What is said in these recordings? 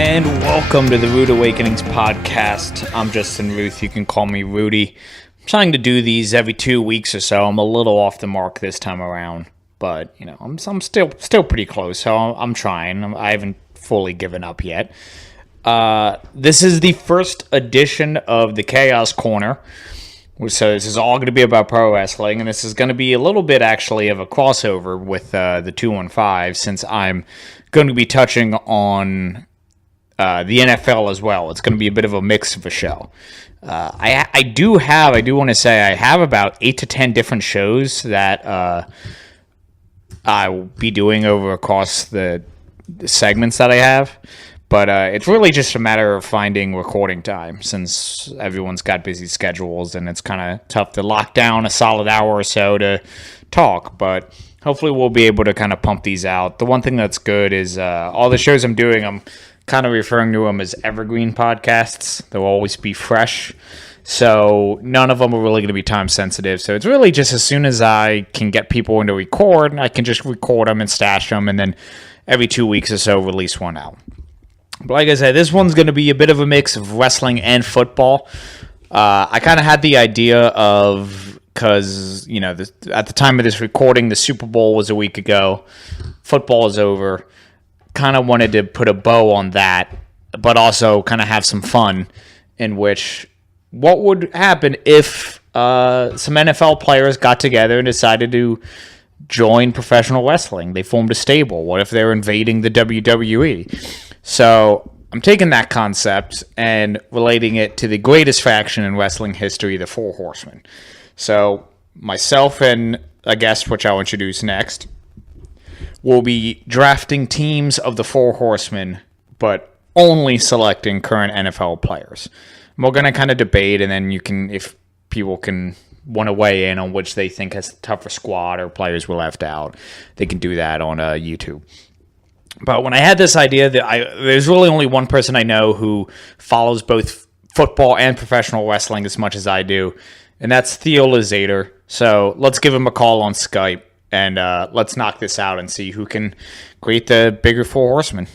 and welcome to the Rude Awakenings podcast. I'm Justin Ruth. You can call me Rudy. I'm trying to do these every 2 weeks or so. I'm a little off the mark this time around, but I'm still pretty close. So I'm trying. I haven't fully given up yet. This is the first edition of the Chaos Corner. So this is all going to be about pro wrestling, and this is going to be a little bit actually of a crossover with the 215, since I'm going to be touching on the NFL as well. It's going to be a bit of a mix of a show. I do want to say I have about 8 to 10 different shows that I'll be doing over across the segments that I have. But it's really just a matter of finding recording time, since everyone's got busy schedules and it's kind of tough to lock down a solid hour or so to talk. But hopefully we'll be able to kind of pump these out. The one thing that's good is all the shows I'm doing, I'm kind of referring to them as evergreen podcasts. They'll always be fresh. So none of them are really going to be time sensitive. So it's really just as soon as I can get people into record, I can just record them and stash them, and then every 2 weeks or so release one out. But like I said, this one's going to be a bit of a mix of wrestling and football. I kind of had the idea of, because, at the time of this recording, the Super Bowl was a week ago. Football is over. Kind of wanted to put a bow on that, but also kind of have some fun, in which what would happen if some NFL players got together and decided to join professional wrestling. They formed a stable. What if they're invading the WWE? So I'm taking that concept and relating it to the greatest faction in wrestling history, the Four Horsemen. So myself and a guest, which I'll introduce next, will be drafting teams of the Four Horsemen, but only selecting current NFL players. And we're going to kind of debate, and then you can, if people can want to weigh in on which they think has the tougher squad or players were left out, they can do that on YouTube. But when I had this idea, there's really only one person I know who follows both football and professional wrestling as much as I do, and that's Theo Luzader. So let's give him a call on Skype, and let's knock this out and see who can create the bigger Four Horsemen.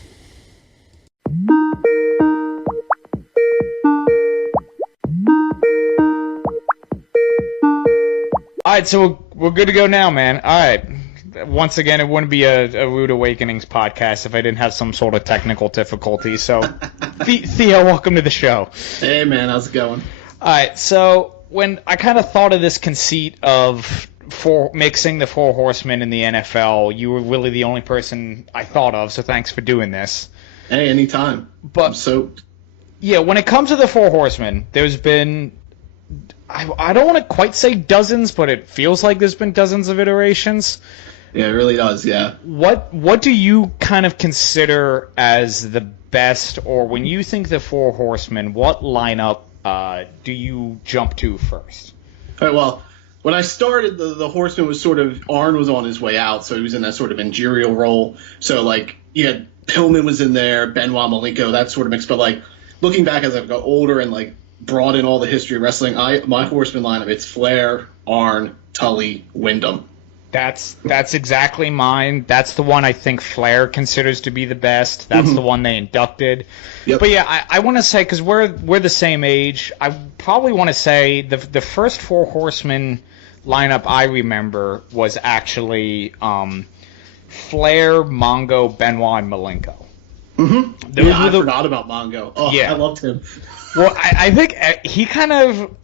All right, so we're good to go now, man. All right. Once again, it wouldn't be a Rude Awakenings podcast if I didn't have some sort of technical difficulty. So, Theo, welcome to the show. Hey, man, how's it going? All right, so when I kind of thought of this conceit of mixing the Four Horsemen in the NFL, you were really the only person I thought of, so thanks for doing this. Hey, anytime. But, I'm soaked. Yeah, when it comes to the Four Horsemen, there's been, I don't want to quite say dozens, but it feels like there's been dozens of iterations. Yeah, it really does, yeah. What do you kind of consider as the best, or when you think the Four Horsemen, what lineup do you jump to first? All right, well, when I started, the Horseman was sort of, Arn was on his way out, so he was in that sort of managerial role. So, you had Pillman was in there, Benoit Malenko, that sort of mix. But, looking back as I've got older and, brought in all the history of wrestling, my Horseman lineup, it's Flair, Arn, Tully, Wyndham. That's exactly mine. That's the one I think Flair considers to be the best. That's the one they inducted. Yep. But yeah, I want to say, because we're the same age, I probably want to say the first Four Horsemen lineup I remember was actually Flair, Mongo, Benoit, and Malenko. Mm-hmm. I forgot about Mongo. Oh, yeah. I loved him. Well, I think he kind of,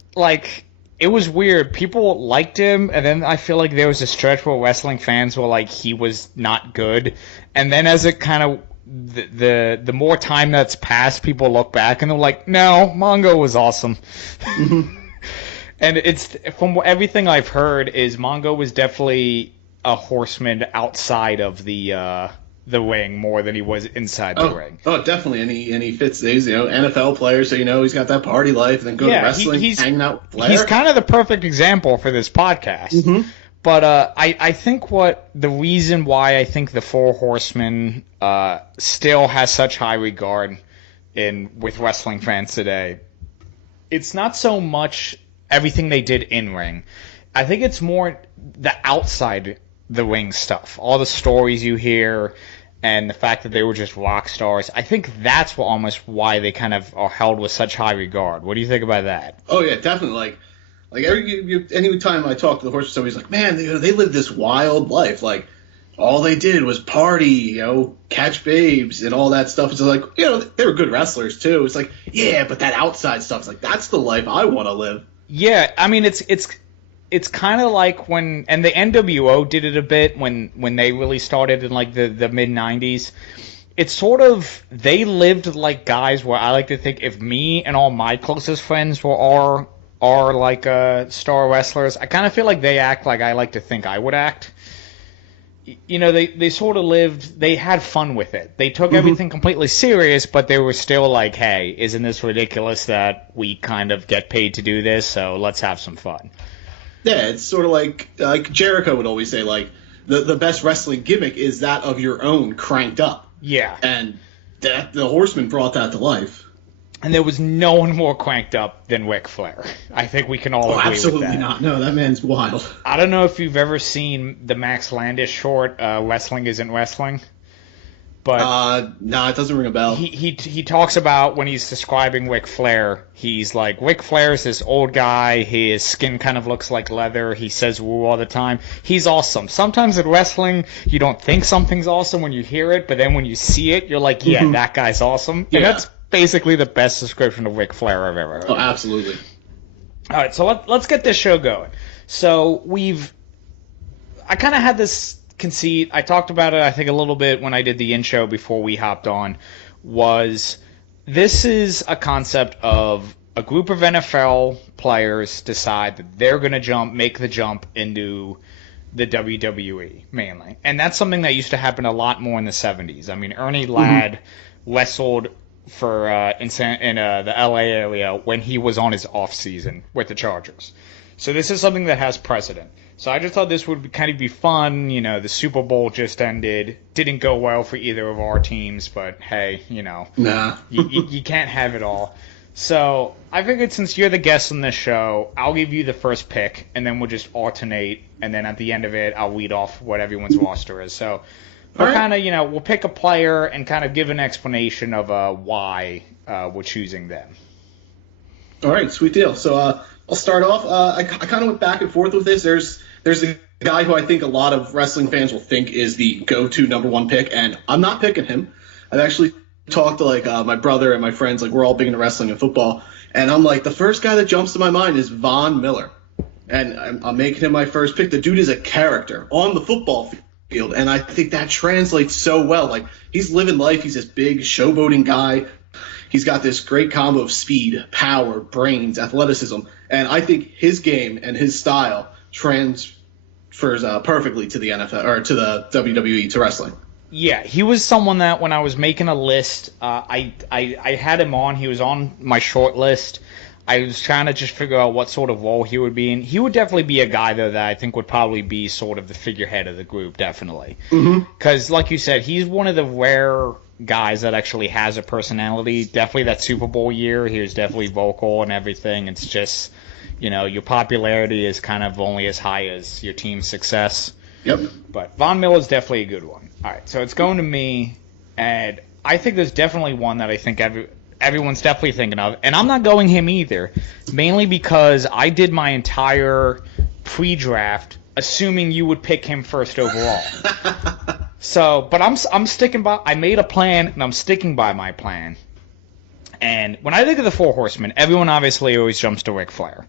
it was weird. People liked him, and then I feel like there was a stretch where wrestling fans were like, he was not good. And then as it kind of, the more time that's passed, people look back and they're like, no, Mongo was awesome. Mm-hmm. And it's, from everything I've heard, is Mongo was definitely a horseman outside of the ring more than he was inside the ring. Oh, definitely, and he fits. He's NFL player, so he's got that party life, and then go to wrestling, hanging out with Flair. He's kind of the perfect example for this podcast. Mm-hmm. But I think the reason why I think the Four Horsemen still has such high regard with wrestling fans today, it's not so much everything they did in ring. I think it's more the outside the ring stuff, all the stories you hear, and the fact that they were just rock stars, I think that's what almost why they kind of are held with such high regard. What do you think about that? Oh yeah, definitely. Like any time I talk to the Horsemen, somebody's like, man, they lived this wild life. Like all they did was party, catch babes and all that stuff. It's like, they were good wrestlers too. It's like, yeah, but that outside stuff, it's like, that's the life I want to live. Yeah, I mean, it's kind of like when, and the NWO did it a bit when they really started in like the mid 90s. It's sort of, they lived like guys where I like to think if me and all my closest friends are like star wrestlers, I kind of feel like they act like I like to think I would act. They sort of lived, they had fun with it. They took everything completely serious, but they were still like, hey, isn't this ridiculous that we kind of get paid to do this, so let's have some fun. Yeah, it's sort of like Jericho would always say, like, the best wrestling gimmick is that of your own cranked up. Yeah. And the Horsemen brought that to life. And there was no one more cranked up than Ric Flair. I think we can all agree with that. Absolutely not. No, that man's wild. I don't know if you've ever seen the Max Landis short, Wrestling Isn't Wrestling. But no, it doesn't ring a bell. He talks about when he's describing Ric Flair, he's like, Ric Flair's this old guy, his skin kind of looks like leather, he says woo all the time. He's awesome. Sometimes in wrestling, you don't think something's awesome when you hear it, but then when you see it, you're like, yeah, that guy's awesome. Yeah. And that's basically the best description of Ric Flair I've ever heard. Oh, absolutely. All right, so let's get this show going. So I kind of had this conceit. I talked about it, I think, a little bit when I did the intro before we hopped on. This is a concept of a group of NFL players decide that they're going to make the jump into the WWE mainly, and that's something that used to happen a lot more in the 70s. I mean, Ernie Ladd wrestled for in the LA area when he was on his off season with the Chargers. So this is something that has precedent. So I just thought this would kind of be fun. The Super Bowl just ended. Didn't go well for either of our teams, but hey, Nah. you can't have it all. So I figured since you're the guest on this show, I'll give you the first pick, and then we'll just alternate, and then at the end of it, I'll lead off what everyone's roster is. So we'll kind of, we'll pick a player and kind of give an explanation of why we're choosing them. All right, sweet deal. So I'll start off. I kind of went back and forth with this. There's a guy who I think a lot of wrestling fans will think is the go-to number one pick, and I'm not picking him. I've actually talked to my brother and my friends. Like, we're all big into wrestling and football, and I'm like, the first guy that jumps to my mind is Von Miller, and I'm making him my first pick. The dude is a character on the football field, and I think that translates so well. Like, he's living life. He's this big showboating guy. He's got this great combo of speed, power, brains, athleticism, and I think his game and his style transfers perfectly to the NFL or to the WWE, to wrestling. Yeah, he was someone that when I was making a list, I had him on. He was on my short list. I was trying to just figure out what sort of role he would be in. He would definitely be a guy, though, that I think would probably be sort of the figurehead of the group, definitely. Because, like you said, he's one of the rare guys that actually has a personality. Definitely that Super Bowl year, he was definitely vocal and everything. It's just, your popularity is kind of only as high as your team's success. Yep. But Von Miller is definitely a good one. All right, so it's going to me, and I think there's definitely one that I think everyone's definitely thinking of, and I'm not going him either, mainly because I did my entire pre-draft assuming you would pick him first overall. So, but I'm sticking by. I made a plan, and I'm sticking by my plan. And when I think of the Four Horsemen, everyone obviously always jumps to Ric Flair.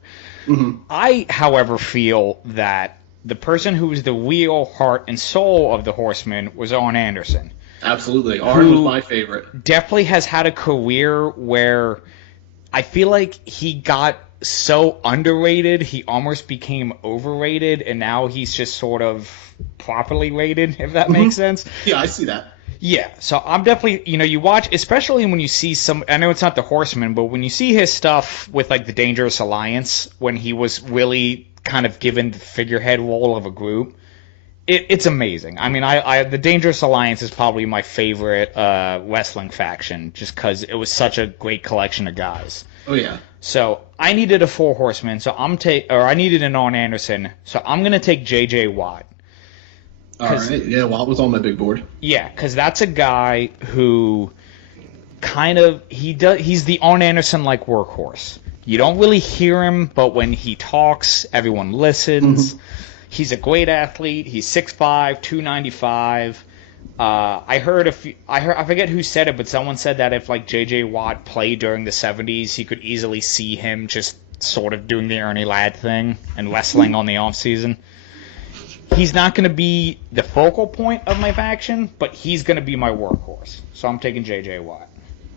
I, however, feel that the person who was the real heart and soul of the Horsemen was Arn Anderson. Absolutely. Arn was my favorite. Definitely has had a career where I feel like he got so underrated, he almost became overrated, and now he's just sort of properly rated, if that makes sense. Yeah, I see that. Yeah, so I'm definitely, you watch, especially when you see I know it's not the Horsemen, but when you see his stuff with, like, the Dangerous Alliance, when he was really kind of given the figurehead role of a group, it's amazing. I mean, the Dangerous Alliance is probably my favorite wrestling faction, just because it was such a great collection of guys. Oh, yeah. So I needed a Four Horsemen, so I needed an Arn Anderson, so I'm going to take J.J. Watt. All right. Yeah, Watt was on my big board. Yeah, because that's a guy who he's the Arn Anderson-like workhorse. You don't really hear him, but when he talks, everyone listens. He's a great athlete. He's 6'5", 295. I forget who said it, but someone said that if like J.J. Watt played during the 70s, he could easily see him just sort of doing the Ernie Ladd thing and wrestling on the off season. He's not going to be the focal point of my faction, but he's going to be my workhorse. So I'm taking J.J. Watt.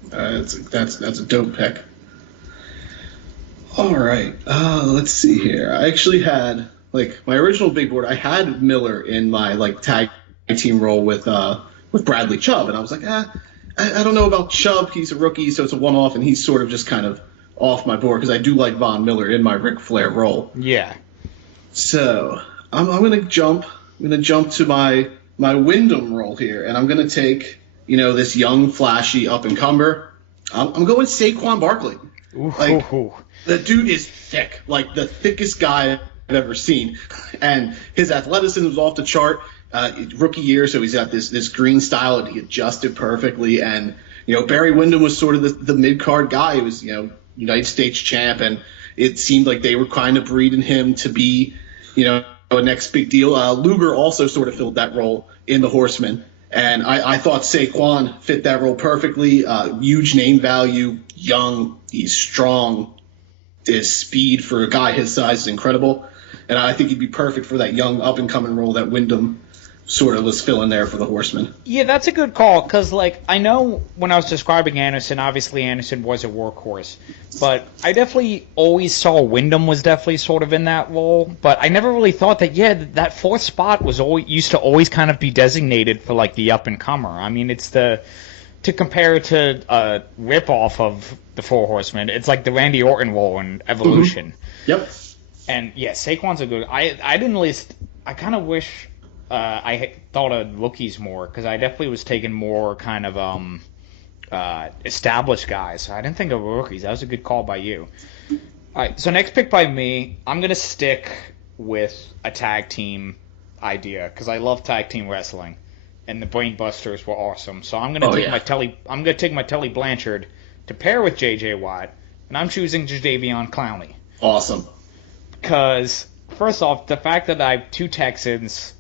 That's a dope pick. All right, let's see here. I actually had like my original big board. I had Miller in my like tag team role with Bradley Chubb, and I was like, I don't know about Chubb. He's a rookie, so it's a one-off, and he's sort of just kind of off my board because I do like Von Miller in my Ric Flair role. Yeah. So I'm gonna jump to my Wyndham role here, and I'm gonna take this young, flashy up and comer. I'm going Saquon Barkley. The dude is thick, like the thickest guy I've ever seen, and his athleticism is off the chart. Rookie year, so he's got this green style, and he adjusted perfectly. And Barry Windham was sort of the mid card guy. He was United States champ, and it seemed like they were kind of breeding him to be a next big deal. Luger also sort of filled that role in the Horsemen, and I thought Saquon fit that role perfectly. Huge name value, young, he's strong. His speed for a guy his size is incredible, and I think he'd be perfect for that young up-and-coming role that Wyndham sort of was filling there for the Horsemen. Yeah, that's a good call, because I know when I was describing Anderson, obviously Anderson was a workhorse, but I definitely always saw Wyndham was definitely sort of in that role, but I never really thought that fourth spot was used to always kind of be designated for like the up-and-comer. I mean, it's to compare it to a rip-off of the Four Horsemen, it's like the Randy Orton role in Evolution. Yep. And yeah, Saquon's a good. I didn't really. I kind of wish I thought of rookies more, because I definitely was taking more kind of established guys. So I didn't think of rookies. That was a good call by you. All right, so next pick by me, I'm gonna stick with a tag team idea because I love tag team wrestling, and the Brainbusters were awesome. So I'm gonna take my Tully Blanchard to pair with J.J. Watt, and I'm choosing Jadeveon Clowney. Awesome. Because, first off, the fact that I have two Texans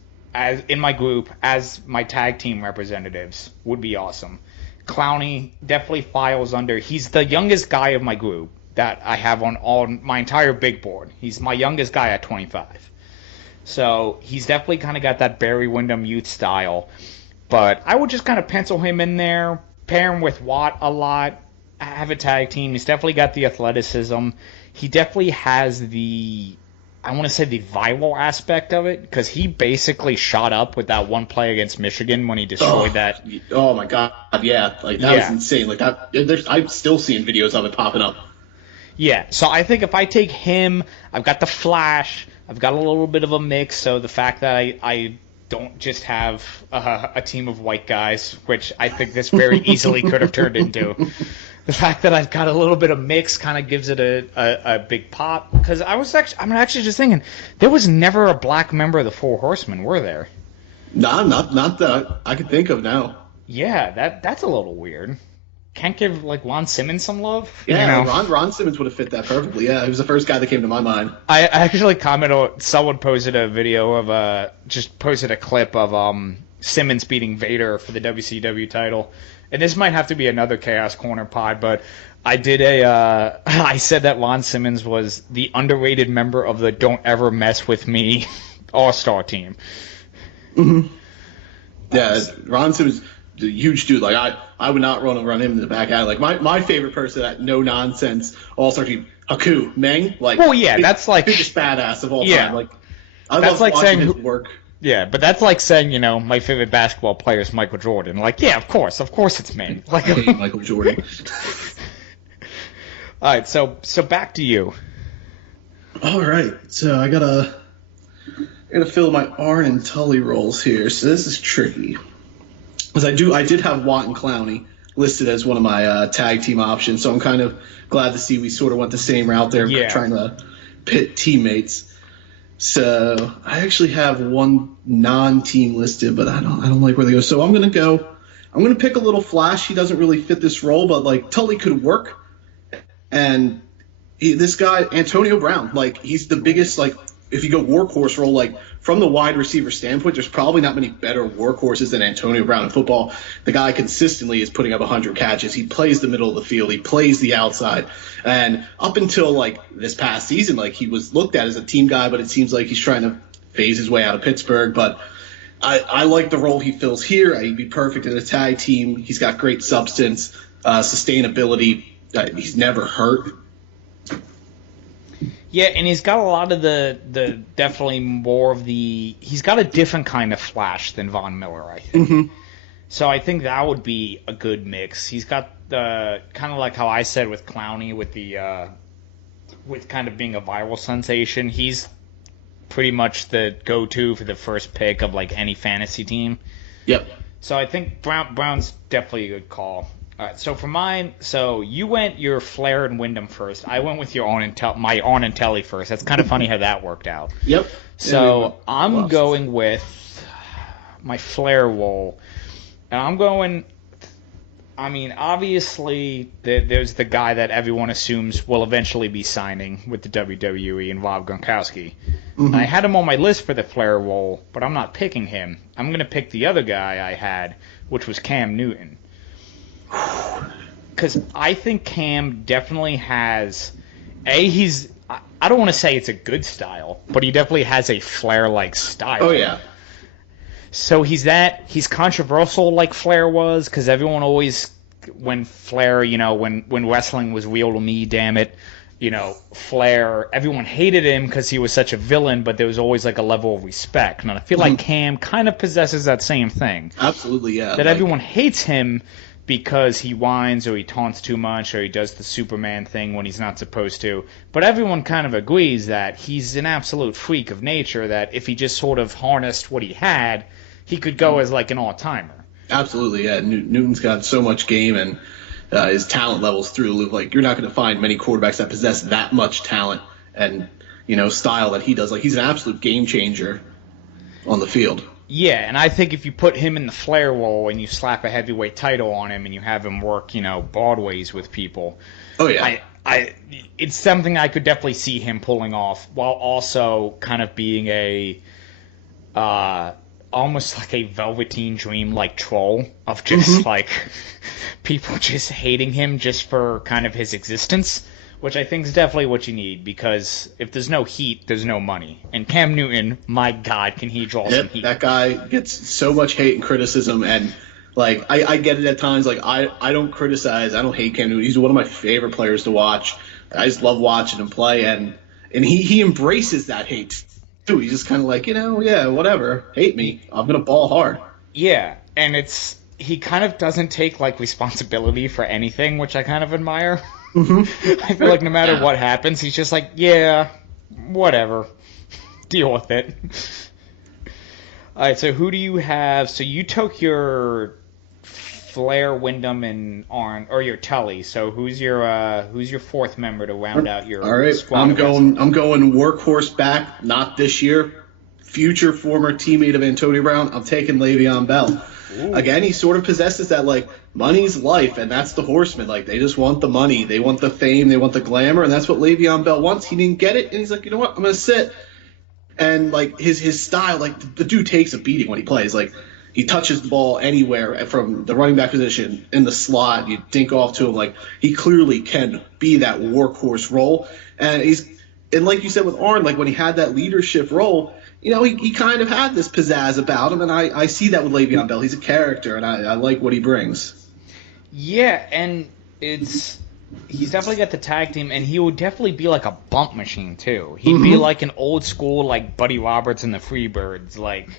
in my group as my tag team representatives would be awesome. Clowney definitely files under. He's the youngest guy of my group that I have on my entire big board. He's my youngest guy at 25. So he's definitely kind of got that Barry Windham youth style. But I would just kind of pencil him in there, pair him with Watt a lot, have a tag team. He's definitely got the athleticism. He definitely has the viral aspect of it, because he basically shot up with that one play against Michigan when he destroyed that. Oh my God, yeah, like that was insane. Like I'm still seeing videos of it popping up. Yeah, so I think if I take him, I've got the flash, I've got a little bit of a mix. So the fact that I don't just have a team of white guys, which I think this very easily could have turned into. The fact that I've got a little bit of mix kind of gives it a big pop. Because I'm actually just thinking, there was never a black member of the Four Horsemen, were there? Nah, not that I can think of now. Yeah, that's a little weird. Can't give like Ron Simmons some love? Yeah, Ron Simmons would have fit that perfectly. Yeah, he was the first guy that came to my mind. I actually commented on, someone posted a video of posted a clip of Simmons beating Vader for the WCW title. And this might have to be another Chaos Corner pod, but I said that Ron Simmons was the underrated member of the Don't Ever Mess With Me All-Star team. Mm-hmm. Yeah, Ron Simmons, a huge dude. Like I would not run him in the back alley. Like my favorite person at no nonsense All-Star team, Haku Meng. Like, well, yeah, that's like biggest badass of all time. Like I that's love like watching saying his work. Yeah, but that's like saying, my favorite basketball player is Michael Jordan. Like, yeah, of course it's Meng. Like, I hate Michael Jordan. All right, so back to you. All right, so I gotta fill my Arn and Tully roles here. So this is tricky, because I did have Watt and Clowney listed as one of my tag team options. So I'm kind of glad to see we sort of went the same route there, trying to pit teammates. So I actually have one non-team listed, but I don't like where they go. So I'm gonna pick a little flash. He doesn't really fit this role, but like Tully could work. And this guy Antonio Brown, like he's the biggest, like if you go workhorse role, like from the wide receiver standpoint, there's probably not many better workhorses than Antonio Brown in football. The guy consistently is putting up 100 catches. He plays the middle of the field. He plays the outside. And up until like this past season, like he was looked at as a team guy, but it seems like he's trying to phase his way out of Pittsburgh. But I like the role he fills here. He'd be perfect in a tag team. He's got great substance, sustainability. He's never hurt. Yeah, and he's got a lot of the definitely more of the... He's got a different kind of flash than Von Miller, I think. Mm-hmm. So I think that would be a good mix. He's got the... Kind of like how I said with Clowney, with the... with kind of being a viral sensation. He's pretty much the go-to for the first pick of like any fantasy team. Yep. So I think Brown's definitely a good call. All right, so for mine, so you went your Flair and Wyndham first. I went with your my Arn and Telly first. That's kind of funny how that worked out. Yep. So I'm going with my Flair role. And I'm going, I mean, obviously there's the guy that everyone assumes will eventually be signing with the WWE and Rob Gronkowski. Mm-hmm. I had him on my list for the Flair role, but I'm not picking him. I'm going to pick the other guy I had, which was Cam Newton. Because I think Cam definitely has I don't want to say it's a good style, but he definitely has a Flair-like style. Oh, yeah. So he's controversial like Flair was, because everyone always, when Flair, when wrestling was real to me, damn it, Flair, everyone hated him because he was such a villain, but there was always like a level of respect. And I feel like Cam kind of possesses that same thing. Absolutely, yeah. That everyone hates him because he whines or he taunts too much or he does the Superman thing when he's not supposed to. But everyone kind of agrees that he's an absolute freak of nature, that if he just sort of harnessed what he had, he could go as like an all-timer. Absolutely, yeah. Newton's got so much game, and his talent level's through the roof. Like, you're not going to find many quarterbacks that possess that much talent and, style that he does. Like, he's an absolute game changer on the field. Yeah, and I think if you put him in the Flair role and you slap a heavyweight title on him and you have him work, broadways with people. Oh, yeah. It's something I could definitely see him pulling off, while also kind of being a almost like a Velveteen Dream like troll of just like people just hating him just for kind of his existence. Which I think is definitely what you need, because if there's no heat, there's no money. And Cam Newton, my God, can he draw some heat? That guy gets so much hate and criticism, and like I get it at times. Like I don't criticize, I don't hate Cam Newton. He's one of my favorite players to watch. I just love watching him play, and he embraces that hate too. He's just kind of like, yeah, whatever, hate me, I'm gonna ball hard. Yeah, and he kind of doesn't take like responsibility for anything, which I kind of admire. I feel like no matter what happens, he's just like, yeah, whatever. Deal with it. All right, so who do you have? So you took your Flair, Wyndham, and Arn, or your Tully. So who's your fourth member to round out your All right, squad? I'm going workhorse back, not this year. Future former teammate of Antonio Brown. I'm taking Le'Veon Bell. Ooh. Again, he sort of possesses that, like, money's life, and that's the Horsemen. Like, they just want the money. They want the fame. They want the glamour, and that's what Le'Veon Bell wants. He didn't get it, and he's like, you know what? I'm going to sit. And, like, his style, like, the dude takes a beating when he plays. Like, he touches the ball anywhere from the running back position in the slot. You dink off to him. Like, he clearly can be that workhorse role. And like you said with Arn, like, when he had that leadership role, he kind of had this pizzazz about him, and I see that with Le'Veon Bell. He's a character, and I like what he brings. Yeah, and he's definitely got the tag team, and he would definitely be like a bump machine, too. He'd be like an old school, like, Buddy Roberts and the Freebirds, like,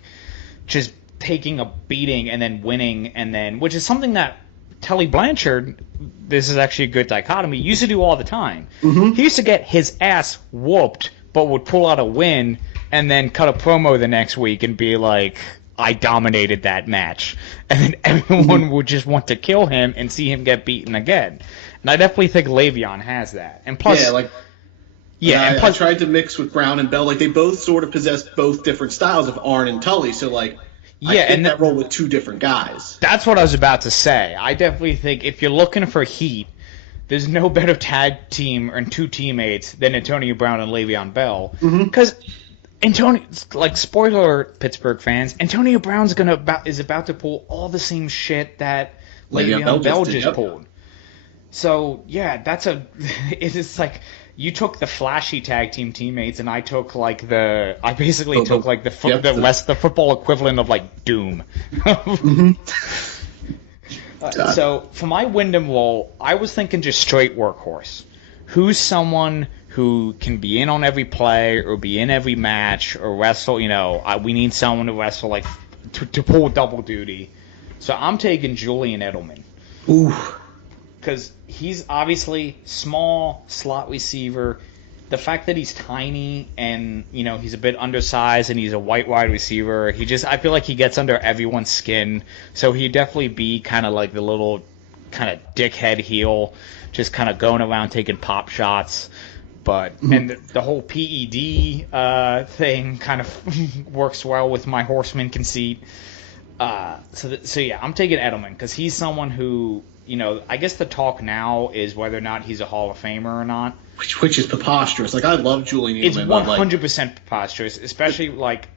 just taking a beating and then winning, and then, which is something that Tully Blanchard, this is actually a good dichotomy, used to do all the time. He used to get his ass whooped, but would pull out a win, and then cut a promo the next week and be like, I dominated that match. And then everyone would just want to kill him and see him get beaten again. And I definitely think Le'Veon has that. And plus, Yeah, and and I plus, tried to mix with Brown and Bell. Like, they both sort of possess both different styles of Arn and Tully. So, like, I yeah, fit and that role with two different guys. that's what I was about to say. I definitely think if you're looking for heat, there's no better tag team and two teammates than Antonio Brown and Le'Veon Bell. Because Antonio, like, spoiler, Pittsburgh fans, Antonio Brown's is about to pull all the same shit that Le'Veon Bell just pulled. So yeah, it's like you took the flashy tag team teammates, and I took like the football equivalent of like Doom. So for my Wyndham role, I was thinking just straight workhorse. Who's someone who can be in on every play or be in every match or wrestle? We need someone to wrestle like to pull double duty. So I'm taking Julian Edelman. Ooh. Because he's obviously small slot receiver. The fact that he's tiny and he's a bit undersized and he's a white wide receiver, I feel like he gets under everyone's skin. So he'd definitely be kind of like the little kind of dickhead heel, just kind of going around taking pop shots. And the whole PED thing kind of works well with my Horseman conceit. So yeah, I'm taking Edelman because he's someone who. I guess the talk now is whether or not he's a Hall of Famer or not. Which is preposterous. Like, I love Julian Edelman. It's 100% preposterous, especially, like,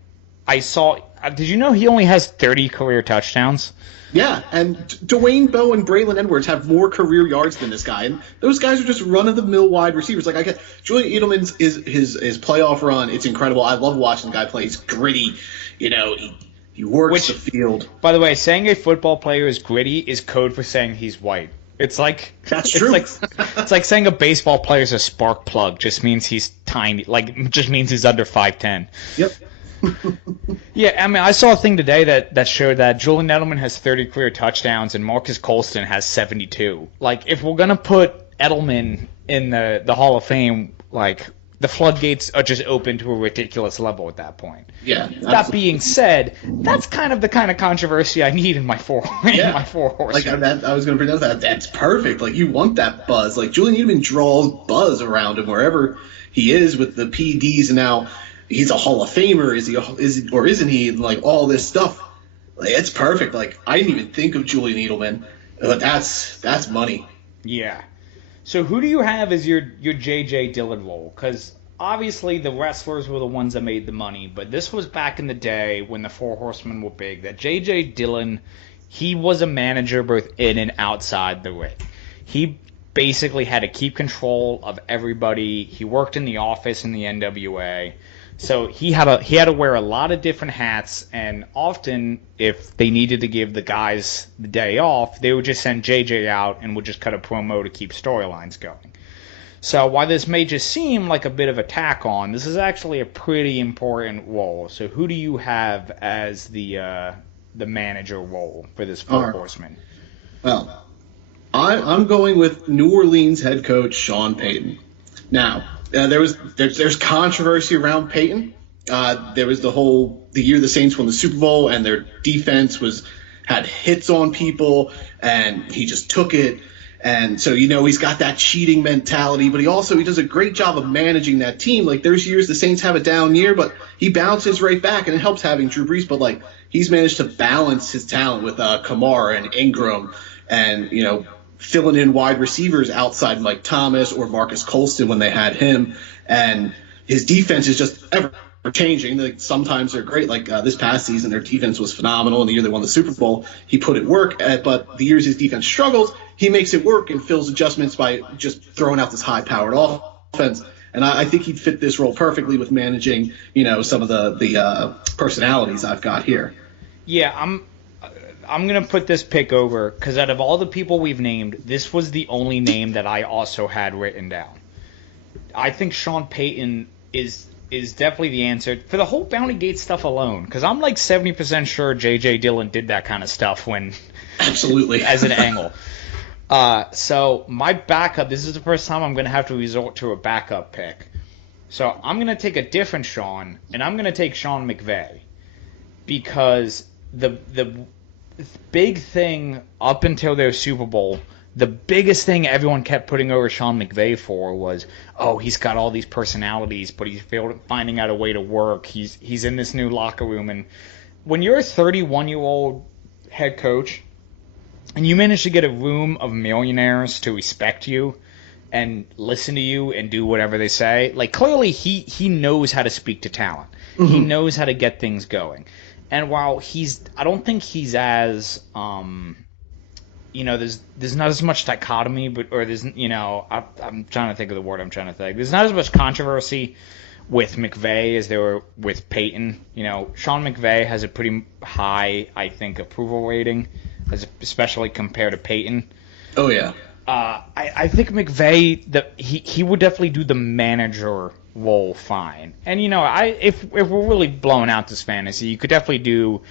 I saw... did you know he only has 30 career touchdowns? Yeah, and Dwayne Bowe and Braylon Edwards have more career yards than this guy, and those guys are just run-of-the-mill wide receivers. Like, Julian Edelman's his playoff run, it's incredible. I love watching the guy play. He's gritty, He works the field. By the way, saying a football player is gritty is code for saying he's white. It's like that's true. It's like saying a baseball player is a spark plug. Just means he's tiny. Like, just means he's under 5'10". Yep. Yeah, I mean, I saw a thing today that showed that Julian Edelman has 30 career touchdowns and Marcus Colston has 72. Like, if we're gonna put Edelman in the Hall of Fame, like, the floodgates are just open to a ridiculous level at that point. Yeah. That being said, that's kind of the kind of controversy I need in my four horsemen. Like, I was going to bring up that. That's perfect. Like, you want that buzz. Like, Julian Edelman draws buzz around him wherever he is with the PEDs, and now he's a Hall of Famer. Is he or isn't he? And, like, all this stuff. Like, it's perfect. Like, I didn't even think of Julian Edelman, but that's money. Yeah. So who do you have as your J.J. Dillon role? Because obviously the wrestlers were the ones that made the money, but this was back in the day when the Four Horsemen were big, that J.J. Dillon, he was a manager both in and outside the ring. He basically had to keep control of everybody. He worked in the office in the NWA. So he had to wear a lot of different hats, and often if they needed to give the guys the day off, they would just send JJ out and would just cut a promo to keep storylines going. So while this may just seem like a bit of a tack on, this is actually a pretty important role. So who do you have as the manager role for this Four Horsemen? Well, I'm going with New Orleans head coach Sean Payton. Now, there's controversy around Peyton. There was the year the Saints won the Super Bowl and their defense had hits on people, and he just took it. And so, he's got that cheating mentality, but he does a great job of managing that team. Like, there's years the Saints have a down year, but he bounces right back, and it helps having Drew Brees. But, like, he's managed to balance his talent with Kamara and Ingram and, filling in wide receivers outside Mike Thomas or Marcus Colston when they had him. And his defense is just ever changing. Like, sometimes they're great. Like, this past season, their defense was phenomenal. And the year they won the Super Bowl, he put it work. But the years his defense struggles, he makes it work and fills adjustments by just throwing out this high-powered offense. And I think he'd fit this role perfectly with managing, some of the personalities I've got here. Yeah, I'm going to put this pick over because out of all the people we've named, this was the only name that I also had written down. I think Sean Payton is definitely the answer for the whole Bounty Gate stuff alone, because I'm like 70% sure J.J. Dillon did that kind of stuff when absolutely as an angle. So my backup, this is the first time I'm going to have to resort to a backup pick. So I'm going to take a different Sean, and I'm going to take Sean McVay because the big thing up until their Super Bowl the biggest thing everyone kept putting over Sean McVay for was, oh, he's got all these personalities, but he's finding out a way to work. He's in this new locker room. And when you're a 31-year-old head coach and you manage to get a room of millionaires to respect you and listen to you and do whatever they say, like, clearly he knows how to speak to talent. Mm-hmm. He knows how to get things going. And while I don't think he's as, there's not as much dichotomy, I'm trying to think of the word I'm trying to think. There's not as much controversy with McVay as there were with Peyton. Sean McVay has a pretty high, I think, approval rating, especially compared to Peyton. Oh, yeah. I think McVay, he would definitely do the manager role fine. And, if we're really blowing out this fantasy, you could definitely do...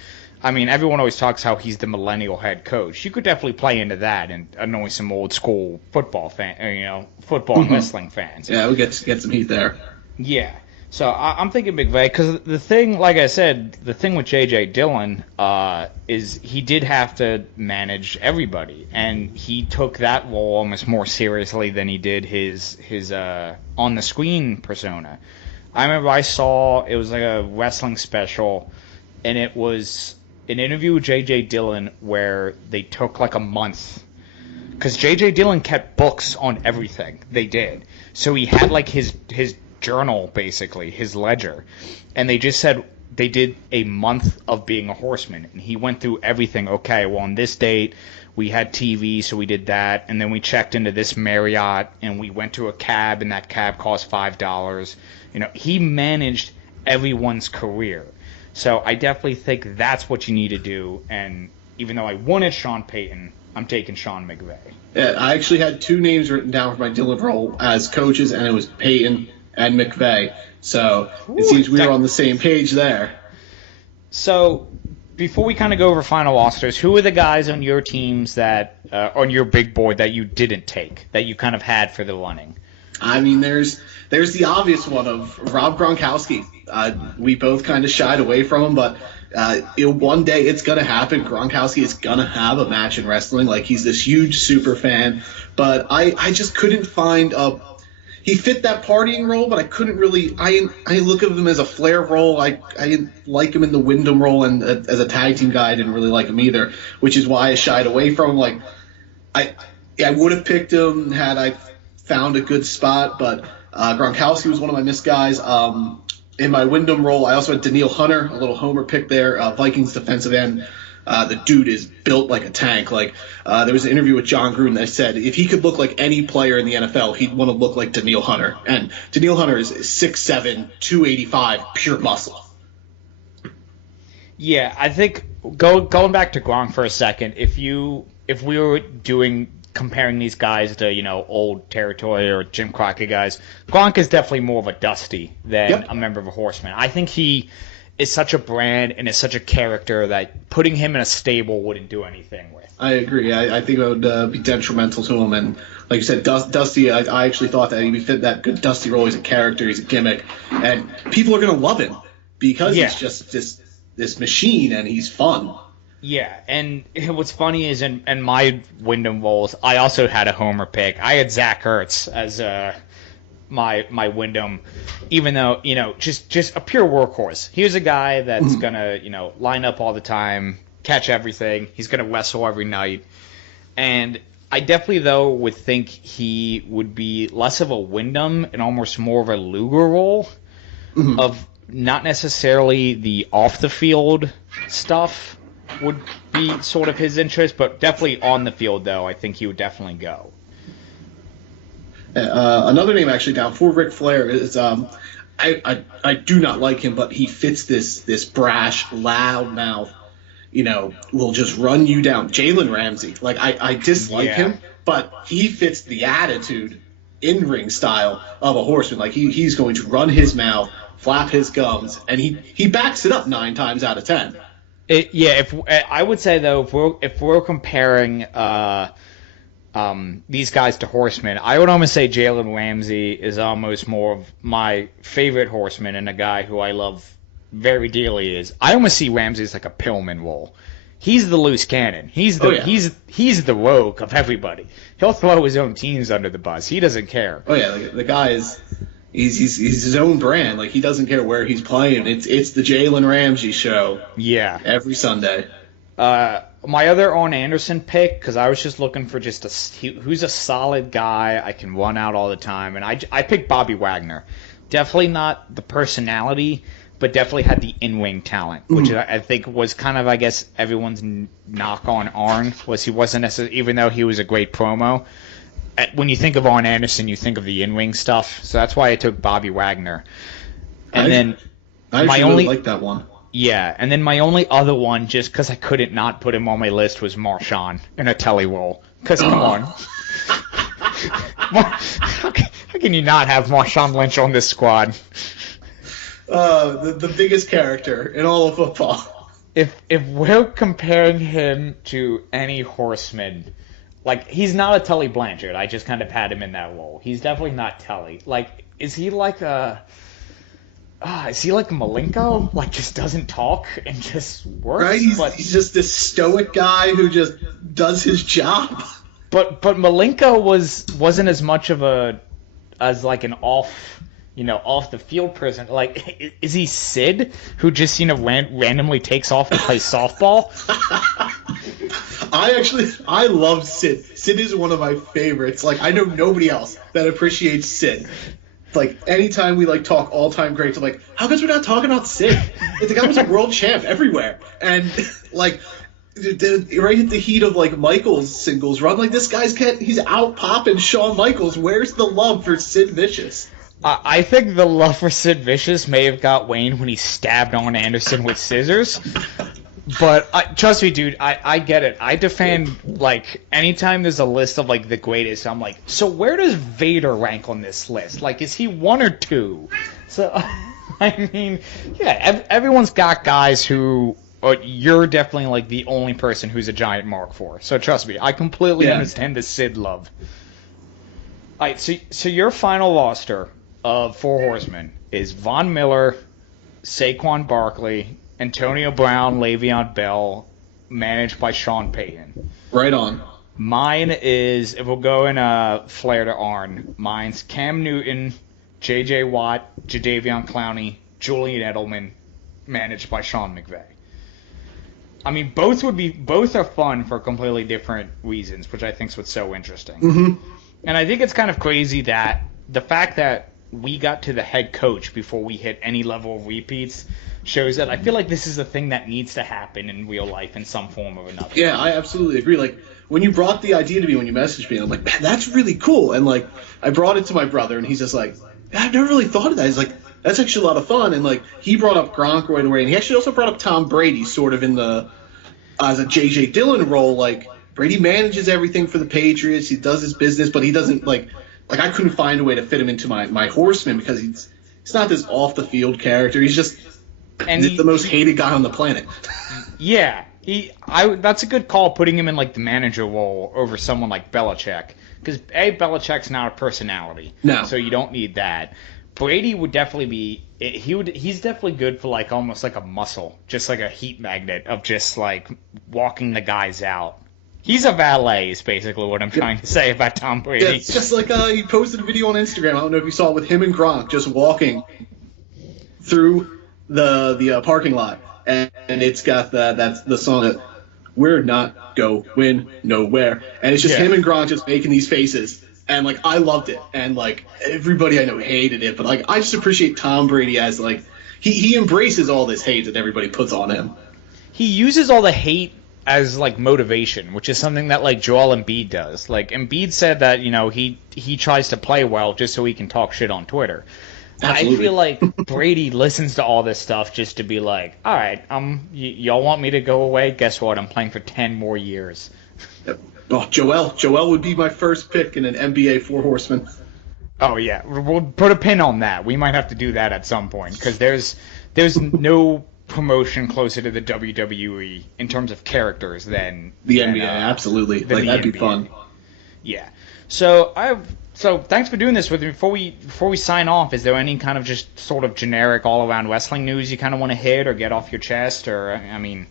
I mean, everyone always talks how he's the millennial head coach. You could definitely play into that and annoy some old school football football and wrestling fans. Yeah, we get some heat there. Yeah. So I'm thinking McVay, because the thing, like I said, the thing with J.J. Dillon is he did have to manage everybody, and he took that role almost more seriously than he did his on-the-screen persona. I remember it was like a wrestling special, and it was an interview with J.J. Dillon where they took like a month, because J.J. Dillon kept books on everything they did. So he had like his journal, basically, his ledger, and they just said they did a month of being a Horseman, and he went through everything. Okay, well, on this date we had TV, so we did that, and then we checked into this Marriott, and we went to a cab, and that cab cost $5. He managed everyone's career. So I definitely think that's what you need to do, and even though I wanted Sean Payton, I'm taking Sean McVay. Yeah, I actually had two names written down for my Dillon role as coaches, and it was Payton and McVay. So it seems we were on the same page there. So before we kind of go over final rosters, who are the guys on your teams that on your big board that you didn't take, that you kind of had for the running? I mean, there's the obvious one of Rob Gronkowski. We both kind of shied away from him, but one day it's going to happen. Gronkowski is going to have a match in wrestling. Like, he's this huge super fan, but I just couldn't find he fit that partying role, but I couldn't really. I look at him as a flair role. I didn't like him in the Wyndham role, and as a tag team guy, I didn't really like him either, which is why I shied away from him. Like, I would have picked him had I found a good spot, but Gronkowski was one of my missed guys. In my Wyndham role, I also had Daniil Hunter, a little homer pick there, Vikings defensive end. The dude is built like a tank. Like, there was an interview with John Gruden that said if he could look like any player in the NFL, he'd want to look like Daniil Hunter. And Daniil Hunter is 6'7", 285, pure muscle. Yeah, I think going back to Gronk for a second, if we were comparing these guys to, old territory or Jim Crockett guys, Gronk is definitely more of a Dusty than a member of a Horseman. I think he is such a brand and is such a character that putting him in a stable wouldn't do anything with. I agree. I think it would be detrimental to him. And like you said, Dusty, I actually thought that he would fit that good Dusty role. He's a character. He's a gimmick. And people are going to love him because he's just this machine and he's fun. Yeah, and what's funny is in my Wyndham roles, I also had a homer pick. I had Zach Ertz as my Wyndham, even though, just a pure workhorse. Here's a guy that's going to, line up all the time, catch everything. He's going to wrestle every night. And I definitely, though, would think he would be less of a Wyndham and almost more of a Luger role of not necessarily the off-the-field stuff would be sort of his interest, but definitely on the field, though, I think he would definitely go. Another name actually down for Ric Flair is I do not like him, but he fits this brash, loud mouth, will just run you down. Jalen Ramsey, like I dislike him, but he fits the attitude, in-ring style of a Horseman. Like he's going to run his mouth, flap his gums, and he backs it up 9 times out of 10. If I would say, though, if we're comparing these guys to Horsemen, I would almost say Jalen Ramsey is almost more of my favorite Horseman and a guy who I love very dearly. I almost see Ramsey as like a Pillman role. he's the loose cannon. He's he's the rogue of everybody. He'll throw his own teams under the bus. He doesn't care. Oh yeah, the guy is he's his own brand. Like, he doesn't care where he's playing. It's the Jalen Ramsey show. Yeah. Every Sunday. My other Arn Anderson pick, because I was just looking for just who's a solid guy I can run out all the time, and I picked Bobby Wagner. Definitely not the personality, but definitely had the in-ring talent, which I think was kind of, I guess, everyone's knock on Arn, was he wasn't necessarily, even though he was a great promo. When you think of Arn Anderson, you think of the in-ring stuff, so that's why I took Bobby Wagner. And I actually really like that one. Yeah, and then my only other one, just because I couldn't not put him on my list, was Marshawn in a telly role. Because, come on. How can you not have Marshawn Lynch on this squad? The biggest character in all of football. If we're comparing him to any Horseman, like, he's not a Tully Blanchard. I just kind of had him in that role. He's definitely not Tully. Like, is he like a Malenko? Like, just doesn't talk and just works? Right? He's just this stoic guy who just does his job. But Malenko wasn't as much of as like an off the field person. Like, is he Sid, who just randomly takes off to play softball? I love Sid. Sid is one of my favorites. Like, I know nobody else that appreciates Sid. Like, anytime we, like, talk all-time greats, I'm like, how come we're not talking about Sid? Like, the guy was a world champ everywhere. And, like, right at the heat of, like, Michaels' singles run, like, this he's out popping Shawn Michaels. Where's the love for Sid Vicious? I think the love for Sid Vicious may have got Wayne when he stabbed Arn Anderson with scissors. But trust me, dude, I get it. I defend, like, anytime there's a list of, like, the greatest, I'm like, so where does Vader rank on this list? Like, is he 1 or 2? So, I mean, yeah, everyone's got guys who, you're definitely, like, the only person who's a giant mark for. So trust me, I completely understand the Sid love. All right, so your final roster of Four Horsemen is Von Miller, Saquon Barkley, Antonio Brown, Le'Veon Bell, managed by Sean Payton. Right on. Mine is, if we'll go in Flair to Arn, mine's Cam Newton, J.J. Watt, Jadeveon Clowney, Julian Edelman, managed by Sean McVay. I mean, both are fun for completely different reasons, which I think is what's so interesting. Mm-hmm. And I think it's kind of crazy that the fact that we got to the head coach before we hit any level of repeats shows that I feel like this is a thing that needs to happen in real life in some form or another. Yeah, I absolutely agree. Like, when you brought the idea to me, when you messaged me, I'm like, man, that's really cool. And, like, I brought it to my brother, and he's just like, I've never really thought of that. He's like, that's actually a lot of fun. And, like, he brought up Gronk right away, and he actually also brought up Tom Brady sort of as a J.J. Dillon role. Like, Brady manages everything for the Patriots. He does his business, but he doesn't, like I couldn't find a way to fit him into my Horseman because he's not this off-the-field character. He's just the most hated guy on the planet. Yeah, that's a good call, putting him in, like, the manager role over someone like Belichick. Because, Belichick's not a personality. No. So you don't need that. Brady would definitely be... He's definitely good for, like, almost like a muscle. Just like a heat magnet of just, like, walking the guys out. He's a valet, is basically what I'm trying to say about Tom Brady. Yeah, it's just like he posted a video on Instagram. I don't know if you saw it, with him and Gronk just walking through the parking lot, and it's got that's the song that we're not going nowhere, and it's just him and Gronk just making these faces, and, like, I loved it, and, like, everybody I know hated it, but, like, I just appreciate Tom Brady as, like, he embraces all this hate that everybody puts on him. He uses all the hate as, like, motivation, which is something that, like, Joel Embiid does. Like, Embiid said that, he tries to play well just so he can talk shit on Twitter. Absolutely. I feel like Brady listens to all this stuff just to be like, all right, y'all want me to go away? Guess what? I'm playing for 10 more years. Yep. Oh, Joel would be my first pick in an NBA Four Horsemen. Oh, yeah. We'll put a pin on that. We might have to do that at some point, because there's no promotion closer to the WWE in terms of characters than the NBA. Absolutely, like, that'd be fun. Yeah. So thanks for doing this with me. Before we sign off, is there any kind of just sort of generic all around wrestling news you kind of want to hit or get off your chest? Or, I mean,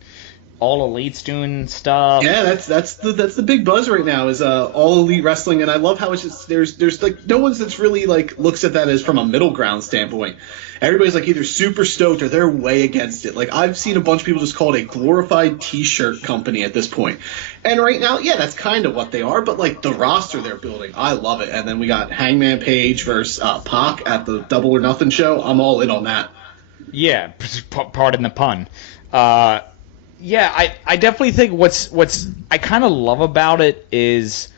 All Elite's doing stuff. Yeah, that's the big buzz right now is All Elite Wrestling, and I love how it's just there's like no one's that's really like looks at that as from a middle ground standpoint. Everybody's like either super stoked or they're way against it. Like I've seen a bunch of people just call it a glorified T-shirt company at this point. And right now, yeah, that's kind of what they are. But like the roster they're building, I love it. And then we got Hangman Page versus Pac at the Double or Nothing show. I'm all in on that. Yeah, pardon the pun. Yeah, I definitely think what's I kind of love about it is,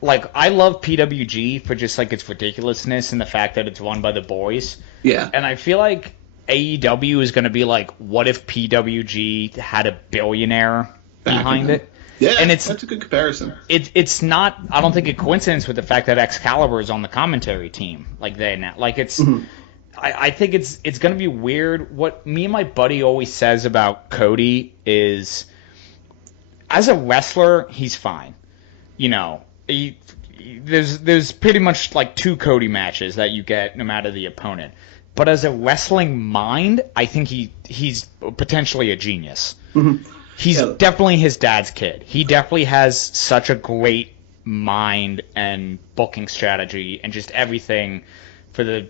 like, I love PWG for just, like, its ridiculousness and the fact that it's run by the boys. Yeah. And I feel like AEW is going to be like, what if PWG had a billionaire behind it? Yeah, and that's a good comparison. It's not, I don't think, a coincidence with the fact that Excalibur is on the commentary team. Like, they now. Like, it's... Mm-hmm. I think it's going to be weird. What me and my buddy always says about Cody is, as a wrestler, he's fine. You know, there's pretty much like 2 Cody matches that you get no matter the opponent. But as a wrestling mind, I think he's potentially a genius. Mm-hmm. He's definitely his dad's kid. He definitely has such a great mind and booking strategy and just everything for the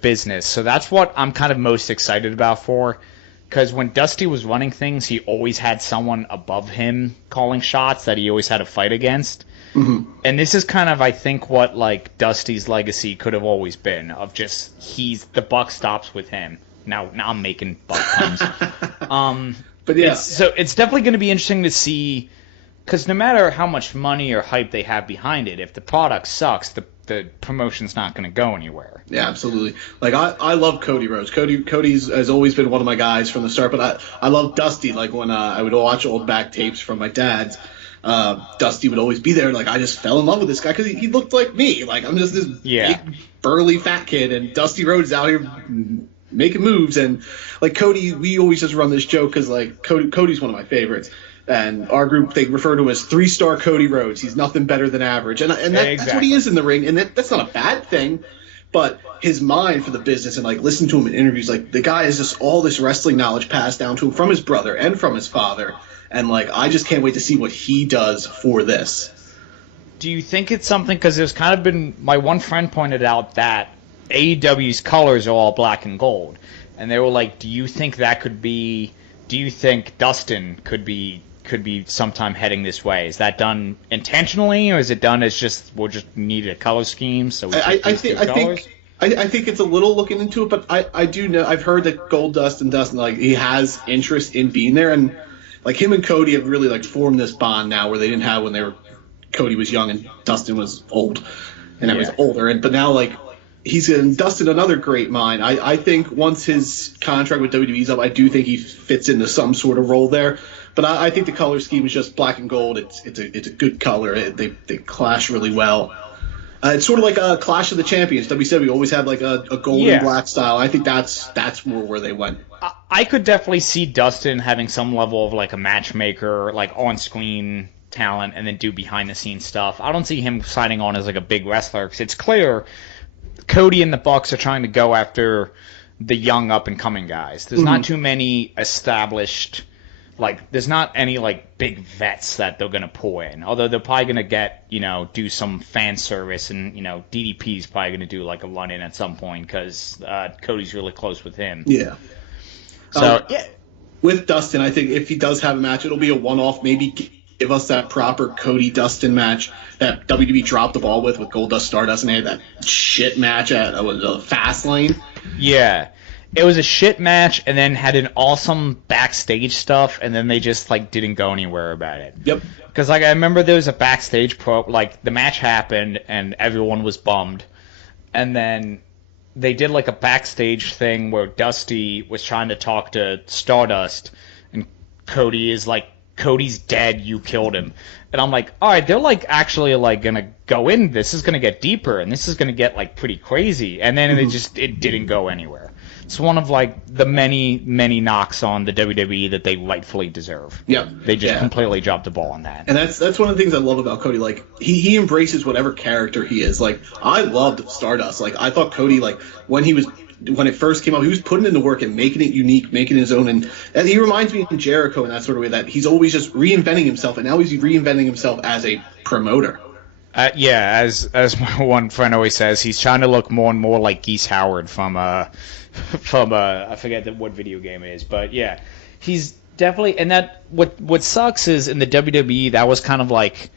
business. So that's what I'm kind of most excited about for, because when Dusty was running things, he always had someone above him calling shots that he always had to fight against. Mm-hmm. And this is kind of, I think, what like Dusty's legacy could have always been, of just the buck stops with him. Now I'm making buck puns. But yeah, it's definitely going to be interesting to see, because no matter how much money or hype they have behind it, if the product sucks, the promotion's not going to go anywhere. Yeah, absolutely. Like I love Cody Rhodes. Cody's has always been one of my guys from the start. But I love Dusty. Like when I would watch old back tapes from my dad's, Dusty would always be there. Like I just fell in love with this guy because he looked like me. Like I'm just this big burly fat kid, and Dusty Rhodes is out here making moves. And like Cody, we always just run this joke because like Cody's one of my favorites. And our group, they refer to him as 3-star Cody Rhodes. He's nothing better than average. And that's what he is in the ring. And that's not a bad thing. But his mind for the business, and like listen to him in interviews, like the guy has just all this wrestling knowledge passed down to him from his brother and from his father. And like I just can't wait to see what he does for this. Do you think it's something, because there's kind of been, my one friend pointed out that AEW's colors are all black and gold. And they were like, do you think Dustin could be sometime heading this way? Is that done intentionally, or is it done as just we'll just need a color scheme? So I think it's a little looking into it, but I do know, I've heard that Goldust and Dustin, like he has interest in being there, and like him and Cody have really like formed this bond now where they didn't have when Cody was young and Dustin was old, and I was older, but now like he's in Dustin, another great mind. I think once his contract with WWE's up, I do think he fits into some sort of role there. But I think the color scheme is just black and gold. It's a good color. They clash really well. It's sort of like a Clash of the Champions. WCW always had like a gold and black style. I think that's more where they went. I could definitely see Dustin having some level of like a matchmaker, like on-screen talent, and then do behind-the-scenes stuff. I don't see him signing on as like a big wrestler, because it's clear Cody and the Bucks are trying to go after the young up-and-coming guys. There's not too many established... Like, there's not any, like, big vets that they're going to pull in. Although they're probably going to get, do some fan service. And, DDP's probably going to do, like, a run-in at some point because Cody's really close with him. Yeah. So, with Dustin, I think if he does have a match, it'll be a one-off. Maybe give us that proper Cody-Dustin match that WWE dropped the ball with Goldust Stardust, and they had that shit match at Fastlane. Yeah. It was a shit match, and then had an awesome backstage stuff, and then they just like didn't go anywhere about it. Yep. Because like I remember there was a backstage like the match happened, and everyone was bummed, and then they did like a backstage thing where Dusty was trying to talk to Stardust, and Cody is like, Cody's dead, you killed him. And I'm like, all right, they're like actually like gonna go in. This is gonna get deeper, and this is gonna get like pretty crazy. And then it didn't go anywhere. It's one of like the many, many knocks on the WWE that they rightfully deserve. Yep. They just completely dropped the ball on that. And that's one of the things I love about Cody. Like he embraces whatever character he is. Like I loved Stardust. Like I thought Cody, like when he was when it first came out, he was putting in the work and making it unique, making it his own. And he reminds me of Jericho in that sort of way, that he's always just reinventing himself, and now he's reinventing himself as a promoter. Yeah, as my one friend always says, he's trying to look more and more like Geese Howard from I forget what video game it is, but yeah, he's definitely. And that what sucks is in the WWE that was kind of like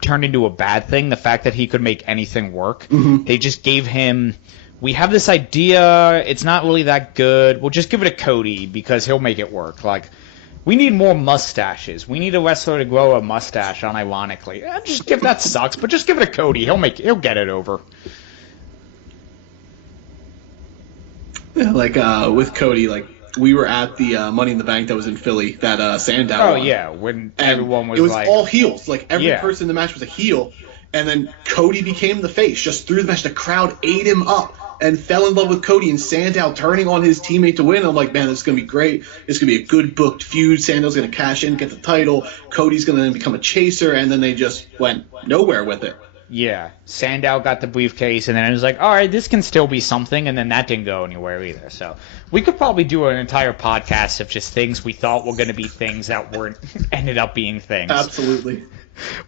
turned into a bad thing. The fact that he could make anything work, they just gave him. We have this idea. It's not really that good. We'll just give it to Cody because he'll make it work. Like. We need more mustaches. We need a wrestler to grow a mustache, unironically. Just give that sucks, but just give it to Cody. He'll get it over. Yeah, like with Cody, like we were at the Money in the Bank that was in Philly, that Sandow. Oh yeah, when everyone was it was like, all heels. Like every person in the match was a heel, and then Cody became the face just through the match. The crowd ate him up and fell in love with Cody, and Sandow turning on his teammate to win. I'm like, man, this is going to be great. It's going to be a good booked feud. Sandow's going to cash in, get the title. Cody's going to then become a chaser, and then they just went nowhere with it. Yeah, Sandow got the briefcase, and then it was like, all right, this can still be something, and then that didn't go anywhere either. So we could probably do an entire podcast of just things we thought were going to be things that weren't ended up being things. Absolutely.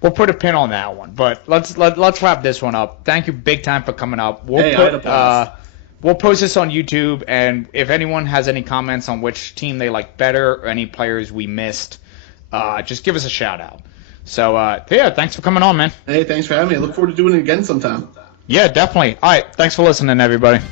We'll put a pin on that one, but let's wrap this one up. Thank you big time for coming up. We'll post this on YouTube, and if anyone has any comments on which team they like better or any players we missed, just give us a shout out. So yeah, thanks for coming on, man. Hey, thanks for having me. I look forward to doing it again sometime. Yeah, definitely. All right, thanks for listening, everybody.